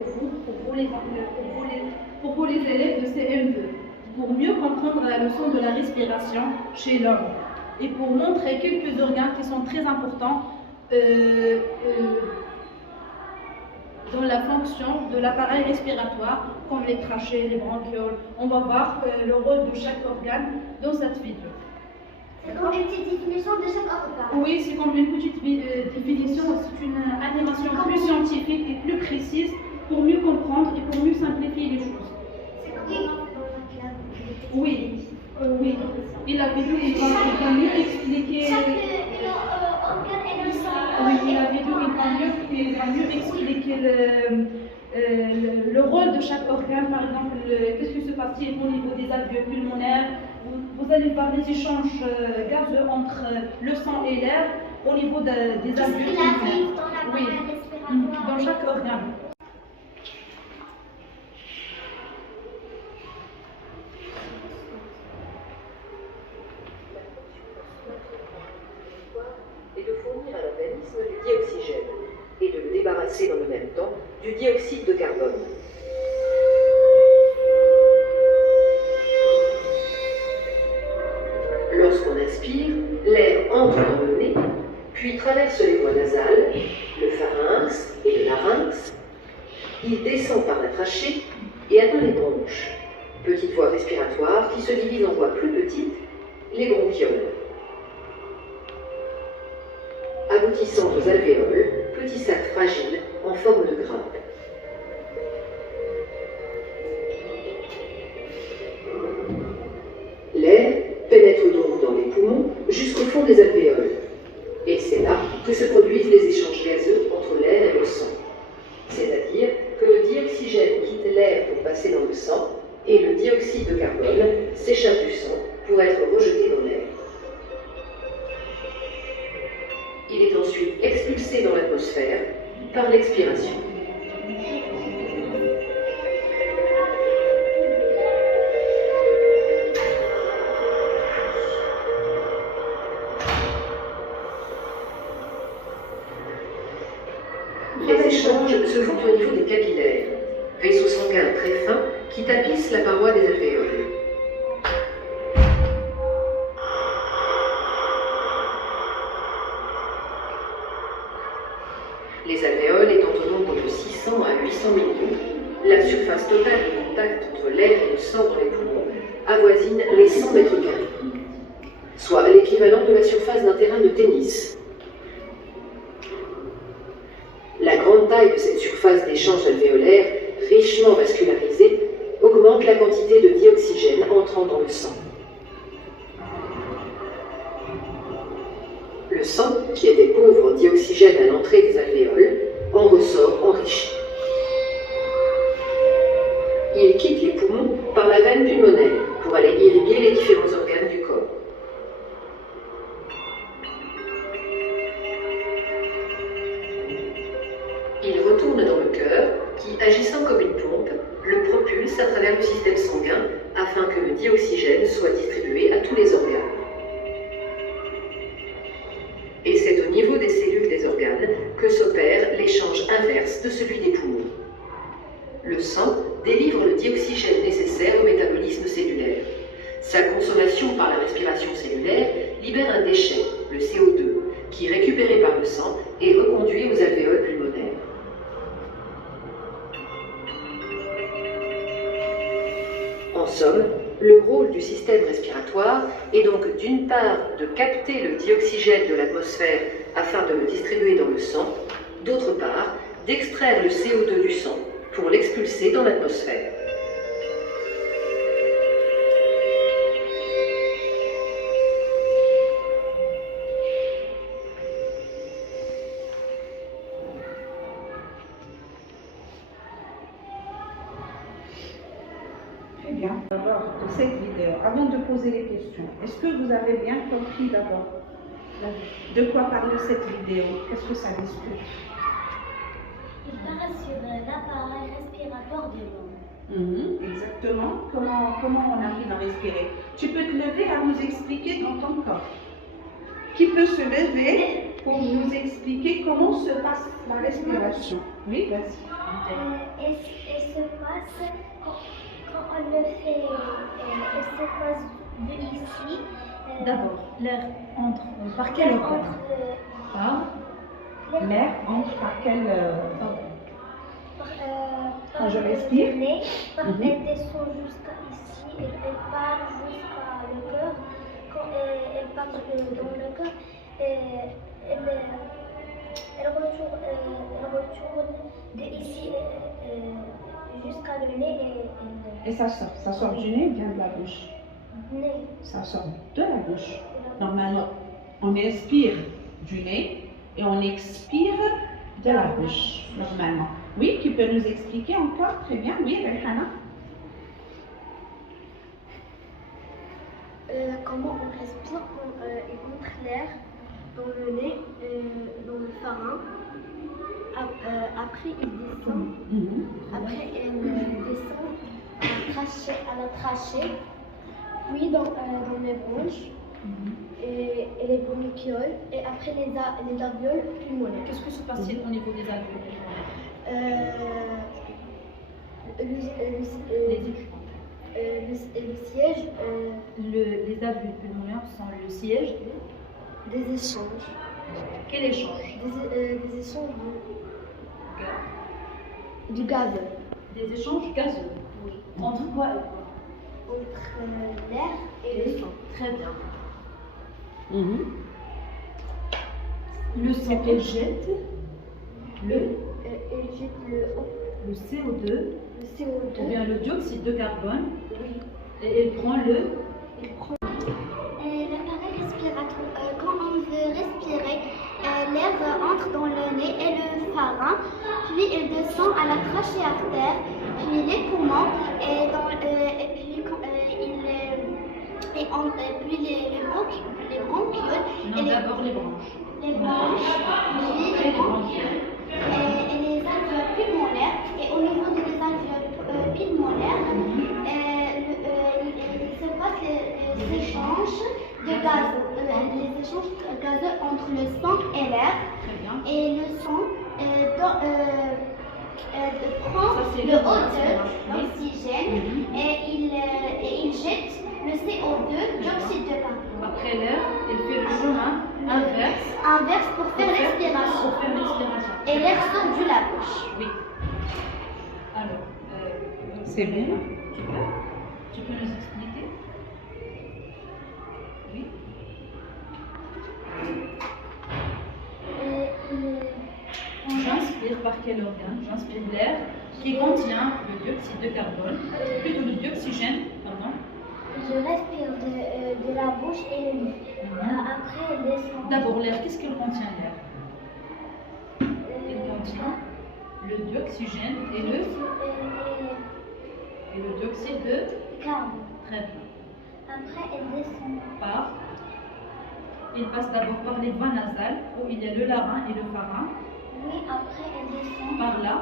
Pour vous les élèves de CM2, pour mieux comprendre la leçon de la respiration chez l'homme et pour montrer quelques organes qui sont très importants dans la fonction de l'appareil respiratoire, comme les trachées, les bronchioles. On va voir le rôle de chaque organe dans cette vidéo. C'est comme une petite définition de chaque organe. Oui, c'est comme une petite définition, c'est une animation plus scientifique et plus précise pour mieux comprendre et pour mieux simplifier les choses. C'est comme oui, oui. Il a vidéo, il va mieux expliquer. Chaque organe est le sang. Oui, il a vidéo, il va mieux expliquer le rôle de chaque organe. Par exemple, qu'est-ce qui se passe-t-il au niveau des alvéoles pulmonaires. Vous allez voir les échanges gazeux entre le sang et l'air au niveau des alvéoles pulmonaires. Oui, dans chaque organe. Et de fournir à l'organisme du dioxygène et de le débarrasser dans le même temps du dioxyde de carbone. Lorsqu'on inspire, l'air entre dans le nez, puis traverse les voies nasales, le pharynx et le larynx. Il descend par la trachée et atteint les bronches, petites voies respiratoires qui se divisent en voies plus petites, les bronchioles. Aboutissant aux alvéoles, petits sacs fragiles en forme de grappe. L'air pénètre donc dans les poumons jusqu'au fond des alvéoles. Et c'est là que se produisent les échanges gazeux entre l'air et le sang. C'est-à-dire que le dioxygène quitte l'air pour passer dans le sang et le dioxyde de carbone s'échappe du sang pour être rejeté dans l'air. Il est ensuite expulsé dans l'atmosphère par l'expiration. Les échanges se font au niveau des capillaires, vaisseaux sanguins très fins qui tapissent la paroi des alvéoles. Les alvéoles étant au nombre de 600 à 800 millions, la surface totale de contact entre l'air et le sang dans les poumons avoisine les 100 mètres carrés, soit l'équivalent de la surface d'un terrain de tennis. La grande taille de cette surface d'échange alvéolaire, richement vascularisée, augmente la quantité de dioxygène entrant dans le sang. Le sang, qui était pauvre en dioxygène à l'entrée des alvéoles, en ressort enrichi. Il quitte les poumons par la veine pulmonaire pour aller irriguer les différents organes du corps. Il retourne dans le cœur qui, agissant comme une pompe, le propulse à travers le système sanguin afin que le dioxygène soit distribué à tous les organes. Et c'est au niveau des cellules des organes que s'opère l'échange inverse de celui des poumons. Le sang délivre le dioxygène nécessaire au métabolisme cellulaire. Sa consommation par la respiration cellulaire libère un déchet, le CO2, qui, récupéré par le sang, est reconduit aux alvéoles pulmonaires. En somme, le rôle du système respiratoire est donc d'une part de capter le dioxygène de l'atmosphère afin de le distribuer dans le sang, d'autre part d'extraire le CO2 du sang pour l'expulser dans l'atmosphère. Très bien. D'abord, de cette vidéo, avant de poser les questions, est-ce que vous avez bien compris d'abord de quoi parle cette vidéo? Qu'est-ce que ça discute? Il parle sur l'appareil respiratoire de l'homme. Exactement. Comment on arrive à respirer? Tu peux te lever à nous expliquer dans ton corps. Qui peut se lever pour nous expliquer comment se passe la respiration? Oui, vas-y. Elle se passe quand on le fait. Elle se passe de ici. D'abord, l'air entre par quel organe? L'air entre par quel... Quand je respire. le nez, elle descend jusqu'à ici, elle part jusqu'à le cœur. Quand elle part dans le cœur, elle retourne de ici jusqu'à le nez Et ça sort du nez ou bien de la bouche? nez. Ça sort de la bouche. Normalement, on respire du nez et on expire de la bouche, normalement. Oui, tu peux nous expliquer encore? Très bien, oui, Rayhana. Comment on respire? On entre l'air dans le nez, dans le pharynx. Après, il descend. Après, elle descend à la trachée, puis dans les bronches et les bronchioles, et après les alvéoles pulmonaires. Qu'est-ce que se passe-t-il au niveau des alvéoles? Le siège Les alvéoles pulmonaires sont le siège des échanges. Quel échange? Des échanges du gaz. Des échanges gazeux. Oui. Entre quoi et quoi? Entre l'air et le sang. Très bien. Le sang qu'elle jette, Elle jette le CO2, le CO2. ou bien le dioxyde de carbone, Oui. et elle prend le... L'appareil respiratoire, quand on veut respirer, l'air entre dans le nez et le pharynx, puis il descend à la trachée artère, puis les poumons, et puis les bronchioles, Non, d'abord les branches. puis les bronchioles, et les alvéoles pulmonaires. Et au niveau des alvéoles pulmonaires, il se passe les échanges de gaz, les échanges gazeux entre le sang et l'air. Très bien. Et le sang prend Ça, c'est le le O2, l'oxygène, et il jette le CO2, dioxyde de carbone. Après l'air, elle fait le chemin inverse Pour faire l'expiration. Pour faire l'expiration. Et l'air sort de la bouche. Oui. Alors, C'est bien. tu peux nous expliquer? Oui. J'inspire par quel organe? J'inspire l'air qui contient le dioxyde de carbone, plutôt le dioxygène, pardon. Je respire de la bouche et le nez. Après, elle descend. D'abord, l'air, qu'est-ce qu'il contient l'air? Il contient le dioxygène et le dioxyde de carbone. Très bien. Après, elle descend. Il passe d'abord par les voies nasales où il y a le larynx et le pharynx. Oui, après, elle descend. Par là,